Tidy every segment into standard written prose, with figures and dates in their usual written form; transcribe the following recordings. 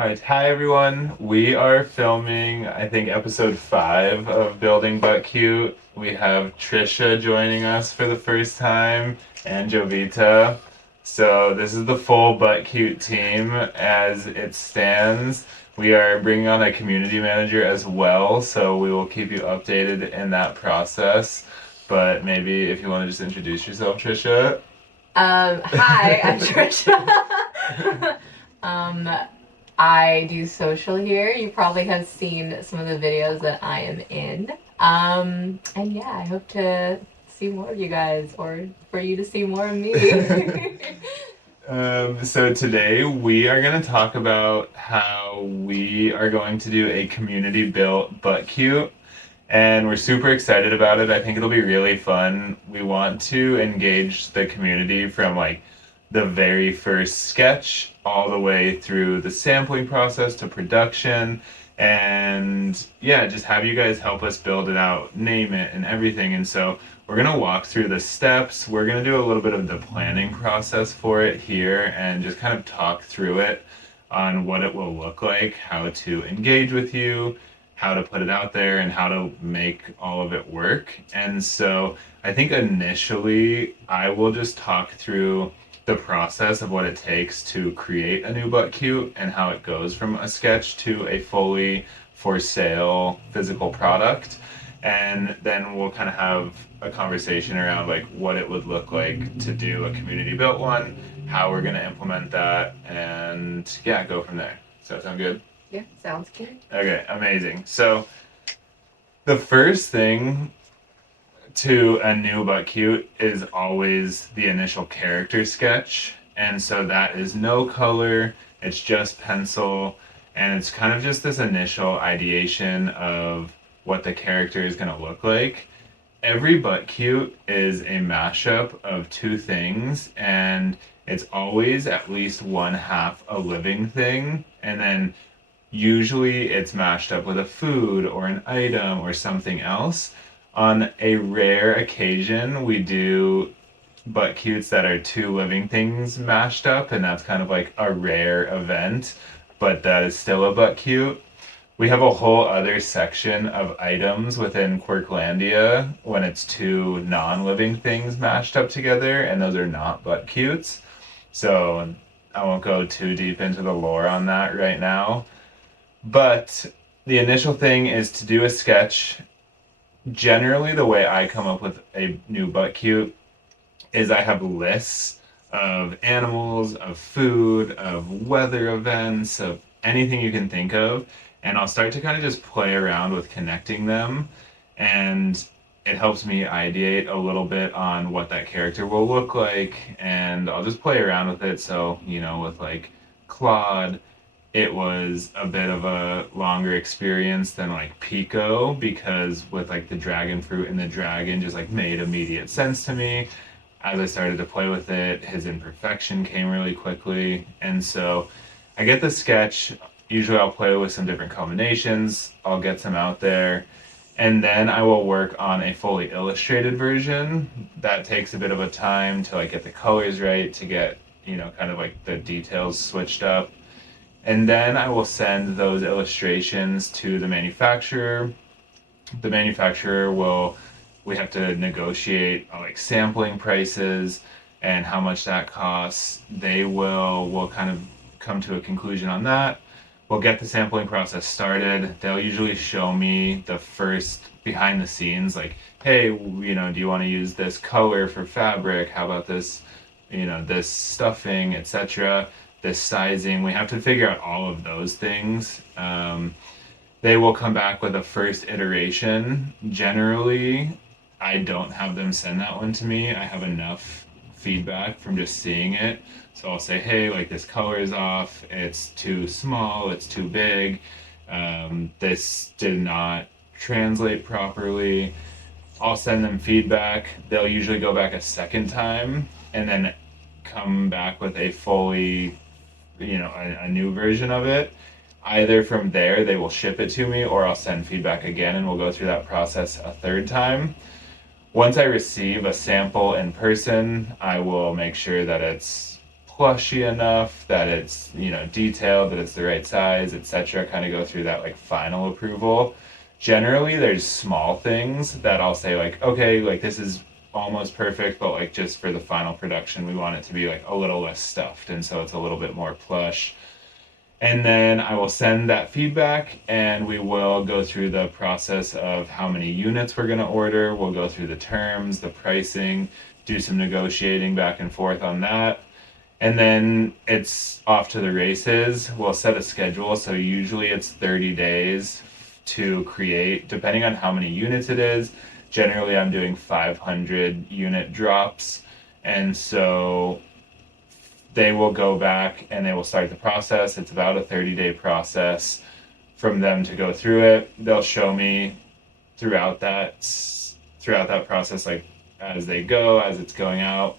Alright, hi everyone. We are filming, I think, episode 5 of Building But Cute. We have Trisha joining us for the first time and Jovita. So this is the full But Cute team as it stands. We are bringing on a community manager as well, so we will keep you updated in that process. But maybe if you want to just introduce yourself, Trisha. Hi, I'm Trisha. um, I do social here. You probably have seen some of the videos that I am in. And yeah, I hope to see more of you guys or for you to see more of me. So today we are going to talk about how we are going to do a community built but cute, and we're super excited about it. I think it'll be really fun. We want to engage the community from like the very first sketch all the way through the sampling process to production, and yeah, just have you guys help us build it out, name it, and everything. And so we're going to walk through the steps. We're going to do a little bit of the planning process for it here and just kind of talk through it on what it will look like, how to engage with you, how to put it out there, and how to make all of it work. And so I think initially I will just talk through the process of what it takes to create a new But Cute and how it goes from a sketch to a fully for sale physical product. And then we'll kind of have a conversation around like what it would look like to do a community built one, how we're going to implement that, and yeah, go from there. Does that sound good? Yeah, sounds good. Okay, amazing. So the first thing to a new but cute is always the initial character sketch. And so that is no color, it's just pencil, and it's kind of just this initial ideation of what the character is going to look like. Every but cute is a mashup of two things, and it's always at least one half a living thing, and then usually it's mashed up with a food or an item or something else. On a rare occasion, we do but cutes that are two living things mashed up, and that's kind of like a rare event, but that is still a but cute. We have a whole other section of items within Quirklandia when it's two non-living things mashed up together, and those are not but cutes. So I won't go too deep into the lore on that right now. But the initial thing is to do a sketch. Generally, the way I come up with a new but cute is I have lists of animals, of food, of weather events, of anything you can think of, and I'll start to kind of just play around with connecting them, and it helps me ideate a little bit on what that character will look like, and I'll just play around with it. So, with like Claude, it was a bit of a longer experience than like Pico, because with like the dragon fruit and the dragon just like made immediate sense to me. As I started to play with it, his imperfection came really quickly. And so I get the sketch. Usually I'll play with some different combinations. I'll get some out there. And then I will work on a fully illustrated version. That takes a bit of a time to like get the colors right, to get, kind of like the details switched up. And then I will send those illustrations to the manufacturer. The manufacturer we have to negotiate like sampling prices and how much that costs. We'll kind of come to a conclusion on that. We'll get the sampling process started. They'll usually show me the first behind the scenes, like, hey, do you want to use this color for fabric? How about this, this stuffing, etc., this sizing. We have to figure out all of those things. They will come back with a first iteration. Generally, I don't have them send that one to me. I have enough feedback from just seeing it. So I'll say, hey, like this color is off, it's too small, it's too big, this did not translate properly. I'll send them feedback. They'll usually go back a second time and then come back with a fully, a new version of it. Either from there, they will ship it to me, or I'll send feedback again and we'll go through that process a third time. Once I receive a sample in person, I will make sure that it's plushy enough, that it's, you know, detailed, that it's the right size, etc. Kind of go through that like final approval. Generally, there's small things that I'll say like, okay, like this is almost perfect, but like just for the final production, we want it to be like a little less stuffed, and so it's a little bit more plush. And then I will send that feedback, and we will go through the process of how many units we're going to order. We'll go through the terms, the pricing, do some negotiating back and forth on that. And then it's off to the races. We'll set a schedule. So usually it's 30 days to create, depending on how many units it is. Generally, I'm doing 500 unit drops. And so they will go back and they will start the process. It's about a 30-day process from them to go through it. They'll show me throughout that process, like as they go, as it's going out,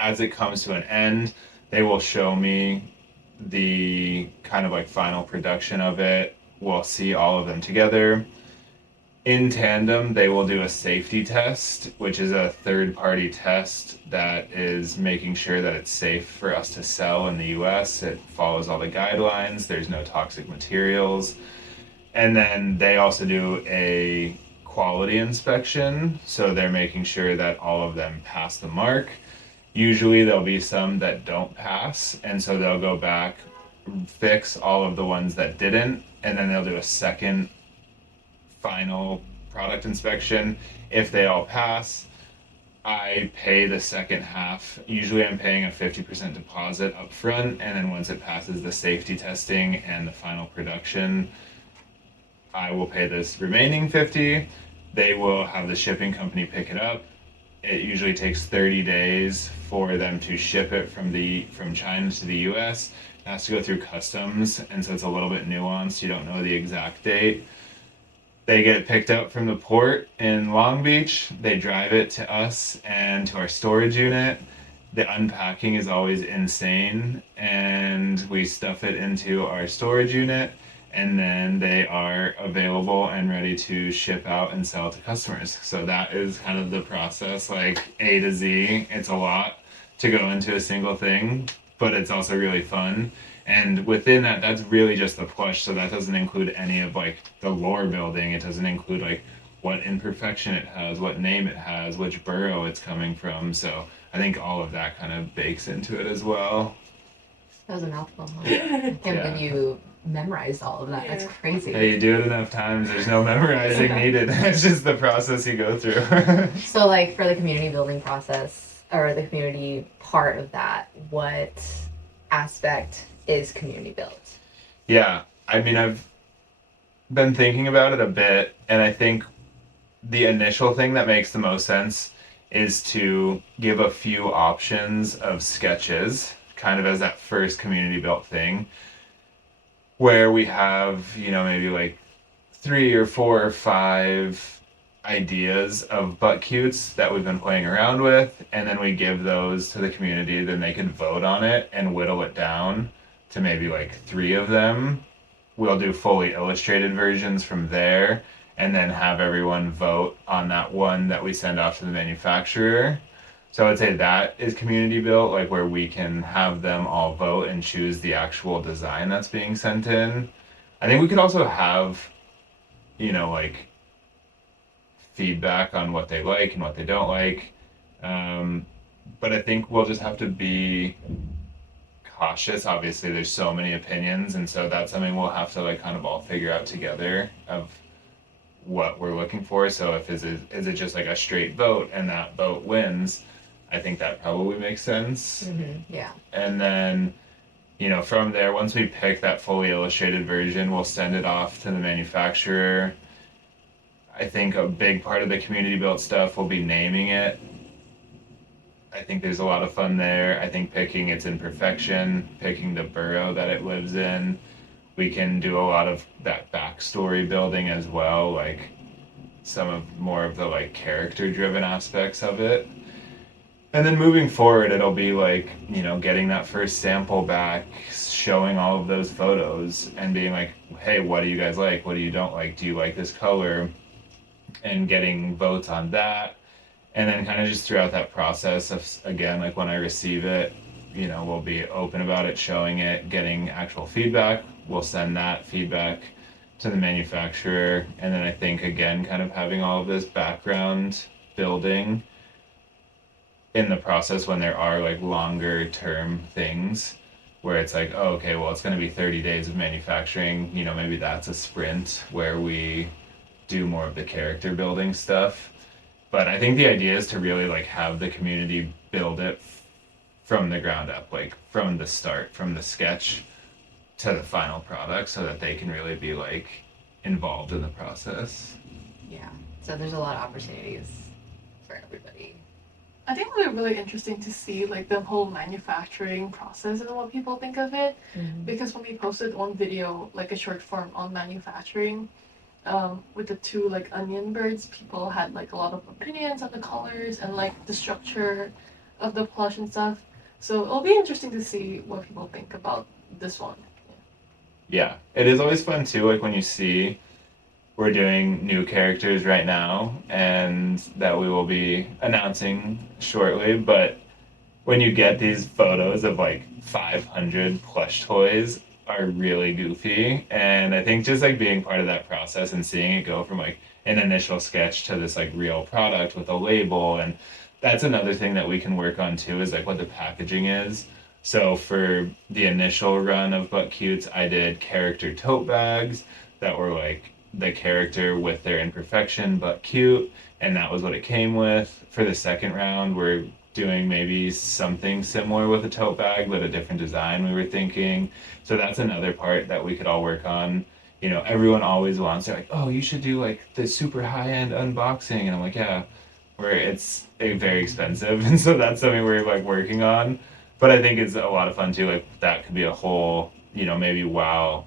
as it comes to an end, they will show me the kind of like final production of it. We'll see all of them together. In tandem, they will do a safety test, which is a third-party test that is making sure that it's safe for us to sell in the US. It follows all the guidelines. There's no toxic materials. And then they also do a quality inspection. So they're making sure that all of them pass the mark. Usually there'll be some that don't pass. And so they'll go back, fix all of the ones that didn't, and then they'll do a second final product inspection. If they all pass, I pay the second half. Usually I'm paying a 50% deposit up front, and then once it passes the safety testing and the final production, I will pay this remaining 50. They will have the shipping company pick it up. It usually takes 30 days for them to ship it from China to the US. It has to go through customs, and so it's a little bit nuanced. You don't know the exact date. They get picked up from the port in Long Beach. They drive it to us and to our storage unit. The unpacking is always insane, and we stuff it into our storage unit, and then they are available and ready to ship out and sell to customers. So that is kind of the process, like A to Z. It's a lot to go into a single thing, but it's also really fun. And within that, that's really just the plush. So that doesn't include any of like the lore building. It doesn't include like what imperfection it has, what name it has, which borough it's coming from. So I think all of that kind of bakes into it as well. That was a mouthful. Huh? I can't believe you memorized all of that. That's crazy. Hey, you do it enough times, there's no memorizing needed. It's just the process you go through. So like for the community building process, or the community part of that, what aspect is community built? Yeah, I mean, I've been thinking about it a bit, and I think the initial thing that makes the most sense is to give a few options of sketches, kind of as that first community built thing, where we have, you know, maybe like 3 or 4 or 5 ideas of butt cutes that we've been playing around with, and then we give those to the community. Then they can vote on it and whittle it down to maybe like 3 of them. We'll do fully illustrated versions from there, and then have everyone vote on that one that we send off to the manufacturer. So I would say that is community built, like where we can have them all vote and choose the actual design that's being sent in. I think we could also have, you know, like feedback on what they like and what they don't like. But I think we'll just have to be cautious. Obviously, there's so many opinions, and so that's something we'll have to like kind of all figure out together of what we're looking for. So if is it just like a straight vote and that vote wins, I think that probably makes sense. Mm-hmm. Yeah. And then, you know, from there, once we pick that fully illustrated version, we'll send it off to the manufacturer. I think a big part of the community built stuff will be naming it. I think there's a lot of fun there. I think picking its imperfection, picking the borough that it lives in. We can do a lot of that backstory building as well, like some of more of the like character driven aspects of it. And then moving forward, it'll be like, you know, getting that first sample back, showing all of those photos and being like, hey, what do you guys like? What do you don't like? Do you like this color? And getting votes on that. And then kind of just throughout that process of, again, like when I receive it, we'll be open about it, showing it, getting actual feedback. We'll send that feedback to the manufacturer, and then I think again kind of having all of this background building in the process when there are like longer term things where it's like, oh, okay, well, it's going to be 30 days of manufacturing, maybe that's a sprint where we do more of the character building stuff. But I think the idea is to really like have the community build it from the ground up, like from the start, from the sketch to the final product, so that they can really be like involved in the process. Yeah. So there's a lot of opportunities for everybody. I think it'll be really interesting to see like the whole manufacturing process and what people think of it. Because when we posted one video, like a short form on manufacturing, with the two like onion birds, people had like a lot of opinions on the colors and like the structure of the plush and stuff. So it'll be interesting to see what people think about this one. Yeah, it is always fun too, like when you see we're doing new characters right now and that we will be announcing shortly, but when you get these photos of like 500 plush toys are really goofy, and I think just like being part of that process and seeing it go from like an initial sketch to this like real product with a label, and that's another thing that we can work on too, is like what the packaging is. So for the initial run of Butt Cutes, I did character tote bags that were like the character with their imperfection but cute, and that was what it came with. For the second round, we're doing maybe something similar with a tote bag but a different design we were thinking. So that's another part that we could all work on. Everyone always wants, they're like, oh, you should do like the super high-end unboxing, and I'm like, yeah, where it's very expensive, and so that's something we're like working on. But I think it's a lot of fun too. Like that could be a whole, maybe while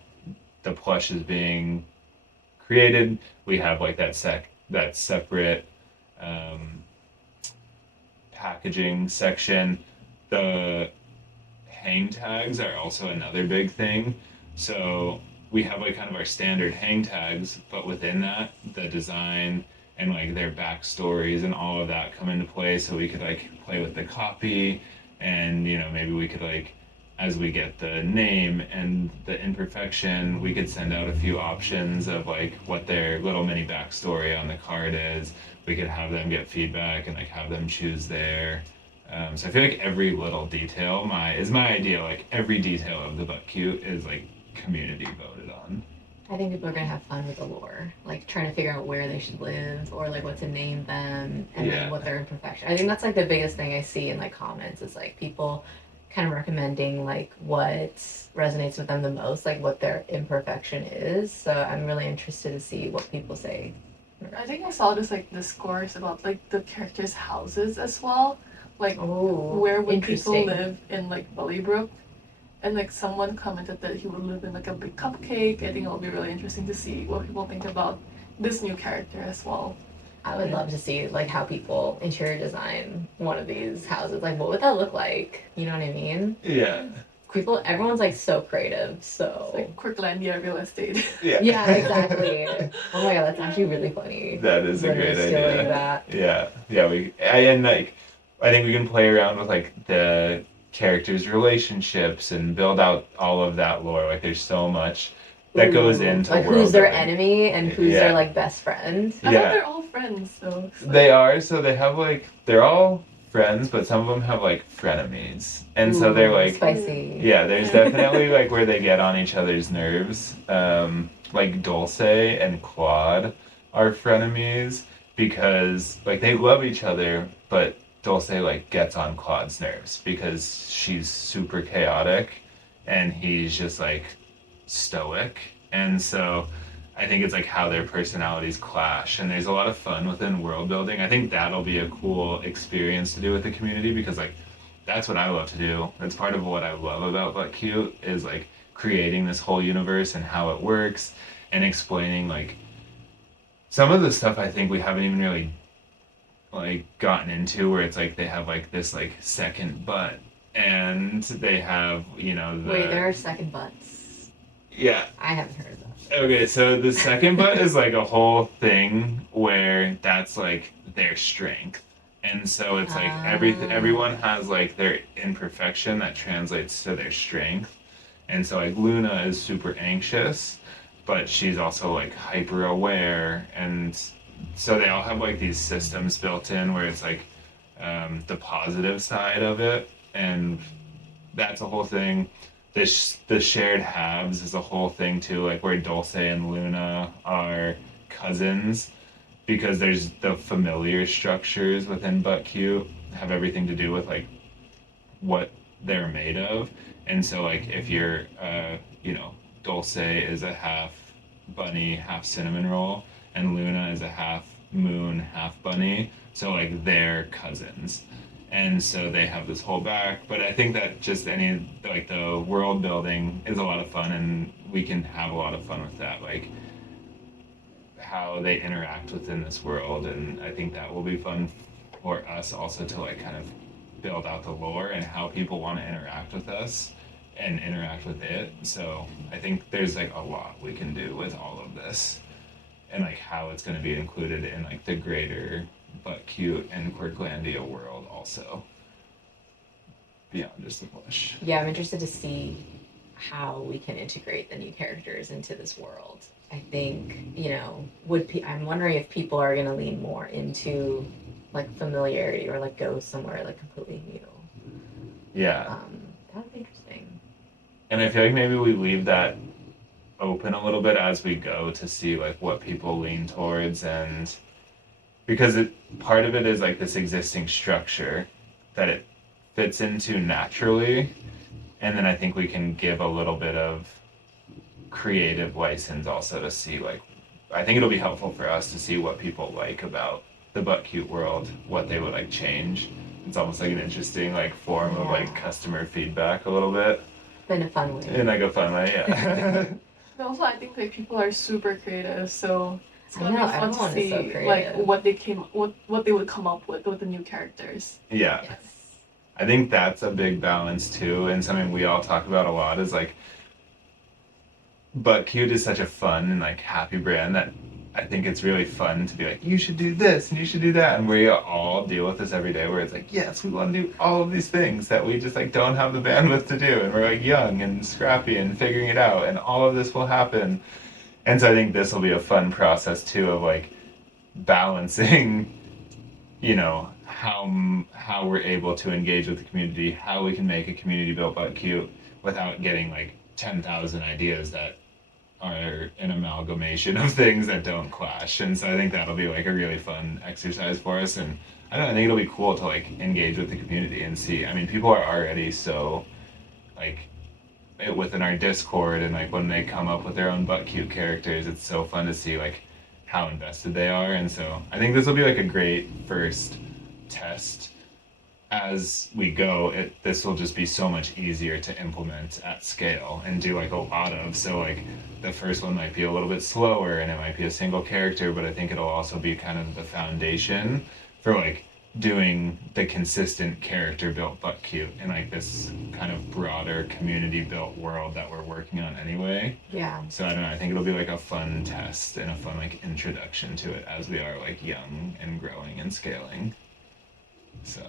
the plush is being created, we have like that separate packaging section. The hang tags are also another big thing. So we have like kind of our standard hang tags, but within that, the design and like their backstories and all of that come into play. So we could like play with the copy, and maybe we could like, as we get the name and the imperfection, we could send out a few options of like what their little mini backstory on the card is. We could have them get feedback and like have them choose their. So I feel like every little detail is my idea. Like every detail of the Butt Cute is like community voted on. I think people are gonna have fun with the lore, like trying to figure out where they should live or like what to name them, and then what their imperfection. I think that's like the biggest thing I see in like comments is like people kind of recommending like what resonates with them the most, like what their imperfection is. So I'm really interested to see what people say. I think I saw this like discourse about like the characters' houses as well, like where would people live in like Bullybrook. And like someone commented that he would live in like a big cupcake. I think it'll be really interesting to see what people think about this new character as well. I would love to see like how people interior design one of these houses. Like what would that look like? You know what I mean? Yeah. Everyone's like so creative, so it's like Quirklandia real estate. Yeah, exactly. Oh my god, that's actually really funny. That is a great idea. That. Yeah. And like I think we can play around with like the characters' relationships and build out all of that lore. Like there's so much that goes into like who's their enemy and who's their like best friend. I thought they're all friends though. So. They are, so they have like they're all friends, but some of them have like frenemies, and so they're like spicy. Yeah, there's definitely like where they get on each other's nerves. Like Dulce and Claude are frenemies because like they love each other, but Dulce like gets on Claude's nerves because she's super chaotic and he's just like stoic, and so I think it's like how their personalities clash, and there's a lot of fun within world building. I think that'll be a cool experience to do with the community, because like that's what I love to do. That's part of what I love about Butt Cute is like creating this whole universe and how it works, and explaining like some of the stuff I think we haven't even really like gotten into, where it's like they have like this like second butt, and they have wait, there are second butts. Yeah, I haven't heard of that. Okay, so the second butt is like a whole thing where that's like their strength, And so it's like Ah. everyone has like their imperfection that translates to their strength. And so like Luna is super anxious, but she's also like hyper aware, and so they all have like these systems built in where it's like the positive side of it, and that's a whole thing. The shared halves is a whole thing too, like where Dulce and Luna are cousins, because there's the familiar structures within Butt Cute have everything to do with like what they're made of. And so like if you're you know, Dulce is a half bunny, half cinnamon roll, and Luna is a half moon, half bunny. So like they're cousins. And so they have this whole back, but I think that just any like the world building is a lot of fun, and we can have a lot of fun with that, like how they interact within this world. And I think that will be fun for us also to like kind of build out the lore and how people want to interact with us and interact with it. So I think there's like a lot we can do with all of this, and like how it's going to be included in like the greater But Cute and Quirklandia world also, beyond just the plush. Yeah, I'm interested to see how we can integrate the new characters into this world. I think, you know, I'm wondering if people are going to lean more into like familiarity or like go somewhere like completely new. Yeah. That would be interesting. And I feel like maybe we leave that open a little bit as we go to see like what people lean towards, and because part of it is like this existing structure that it fits into naturally, and then I think we can give a little bit of creative license also to see like, I think it'll be helpful for us to see what people like about the Butt Cute world, what they would like change. It's almost like an interesting like form of like customer feedback a little bit. But in a fun way. In like a fun way, yeah. But also, I think like people are super creative, so it's gonna know, be fun everyone to is so see creative. like what they would come up with the new characters. Yeah. Yes. I think that's a big balance too, and something we all talk about a lot is like, Butt Cute is such a fun and like happy brand that I think it's really fun to be like, you should do this and you should do that, and we all deal with this every day where it's like, yes, we want to do all of these things that we just like don't have the bandwidth to do, and we're like young and scrappy and figuring it out, and all of this will happen. And so I think this will be a fun process too of like balancing, you know, how we're able to engage with the community, how we can make a community built Butt Cute without getting like 10,000 ideas that are an amalgamation of things that don't clash. And so I think that'll be like a really fun exercise for us. And I don't know, I think it'll be cool to like engage with the community and see. I mean, people are already so like within our Discord, and like when they come up with their own Butt Cute characters, it's so fun to see like how invested they are. And so I think this will be like a great first test. As we go, this will just be so much easier to implement at scale and do like a lot of. So like the first one might be a little bit slower and it might be a single character, but I think it'll also be kind of the foundation for like doing the consistent character built Butt Cute in like this kind of broader community built world that we're working on anyway. Yeah. So I don't know, I think it'll be like a fun test and a fun like introduction to it as we are like young and growing and scaling. So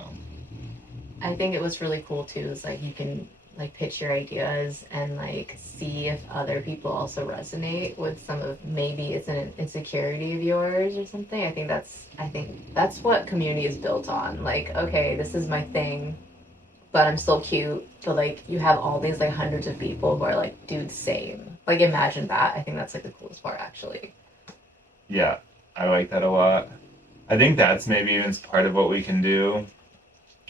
I think it was really cool too, is like you can like pitch your ideas and like see if other people also resonate with some of, maybe it's an insecurity of yours or something. I think that's what community is built on. Like, okay, this is my thing, but I'm still cute. But like you have all these like hundreds of people who are like, dude, same. Like imagine that. I think that's like the coolest part actually. yeah, I like that a lot. I think that's maybe even part of what we can do,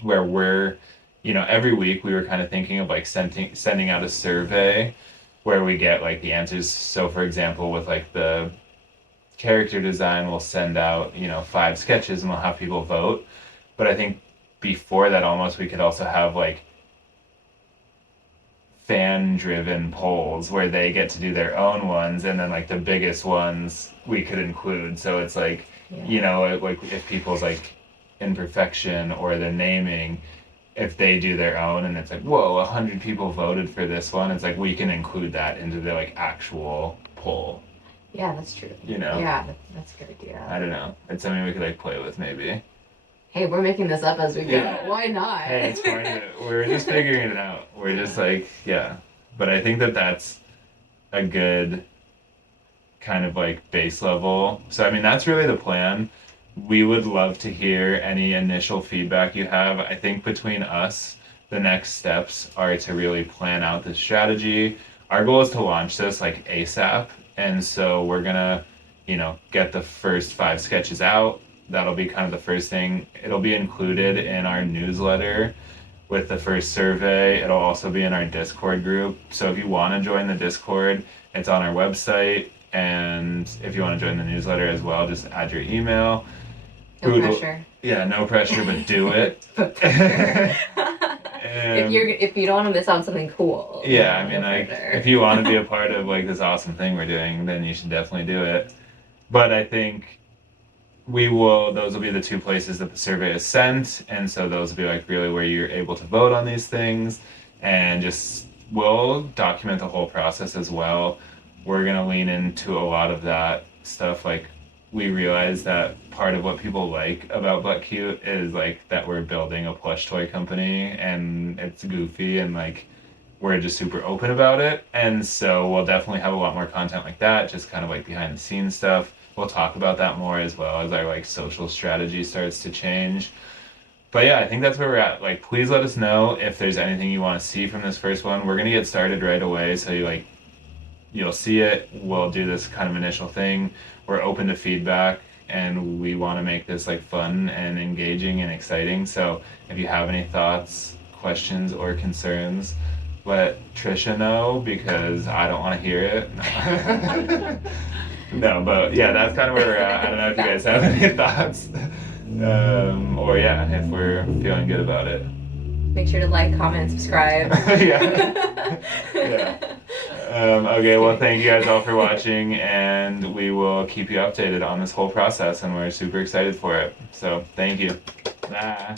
where we're, you know, every week we were kind of thinking of like sending out a survey where we get like the answers. So for example, with like the character design, we'll send out, you know, 5 sketches and we'll have people vote. But I think before that almost we could also have like fan driven polls where they get to do their own ones, and then like the biggest ones we could include. So it's like, you know, like if people's like imperfection or the naming, if they do their own and it's like, whoa, 100 people voted for this one, it's like we can include that into the like actual poll. Yeah, that's true. You know? Yeah, that's a good idea. I don't know. It's something we could like play with maybe. hey, we're making this up as we go. Yeah. Why not? Hey, it's fine. We're just figuring it out. We're just like, yeah. But I think that that's a good kind of like base level. So, I mean, that's really the plan. We would love to hear any initial feedback you have. I think between us, the next steps are to really plan out the strategy. Our goal is to launch this like ASAP. And so we're gonna, get the first 5 sketches out. That'll be kind of the first thing. It'll be included in our newsletter with the first survey. It'll also be in our Discord group. So if you want to join the Discord, it's on our website. And if you want to join the newsletter as well, just add your email. No pressure. Yeah, no pressure, but do it. But pressure. And, if you don't want to miss out on something cool. yeah, I mean, like, if you want to be a part of like this awesome thing we're doing, then you should definitely do it. But I think those will be the 2 places that the survey is sent, and so those will be like really where you're able to vote on these things, and we'll document the whole process as well. We're gonna lean into a lot of that stuff. Like, we realize that part of what people like about But Cute is like that we're building a plush toy company, and it's goofy, and like we're just super open about it. And so we'll definitely have a lot more content like that, just kind of like behind the scenes stuff. We'll talk about that more as well as our like social strategy starts to change. But yeah, I think that's where we're at. Like, please let us know if there's anything you want to see from this first one. We're gonna get started right away, so you'll see it. We'll do this kind of initial thing. We're open to feedback, and we want to make this like fun and engaging and exciting. So if you have any thoughts, questions, or concerns, let Trisha know, because I don't want to hear it. No, but yeah, that's kind of where we're at. I don't know if you guys have any thoughts, or yeah, if we're feeling good about it. Make sure to like, comment, subscribe. Yeah. Yeah. Okay, well, thank you guys all for watching, and we will keep you updated on this whole process, and we're super excited for it. So, thank you. Bye.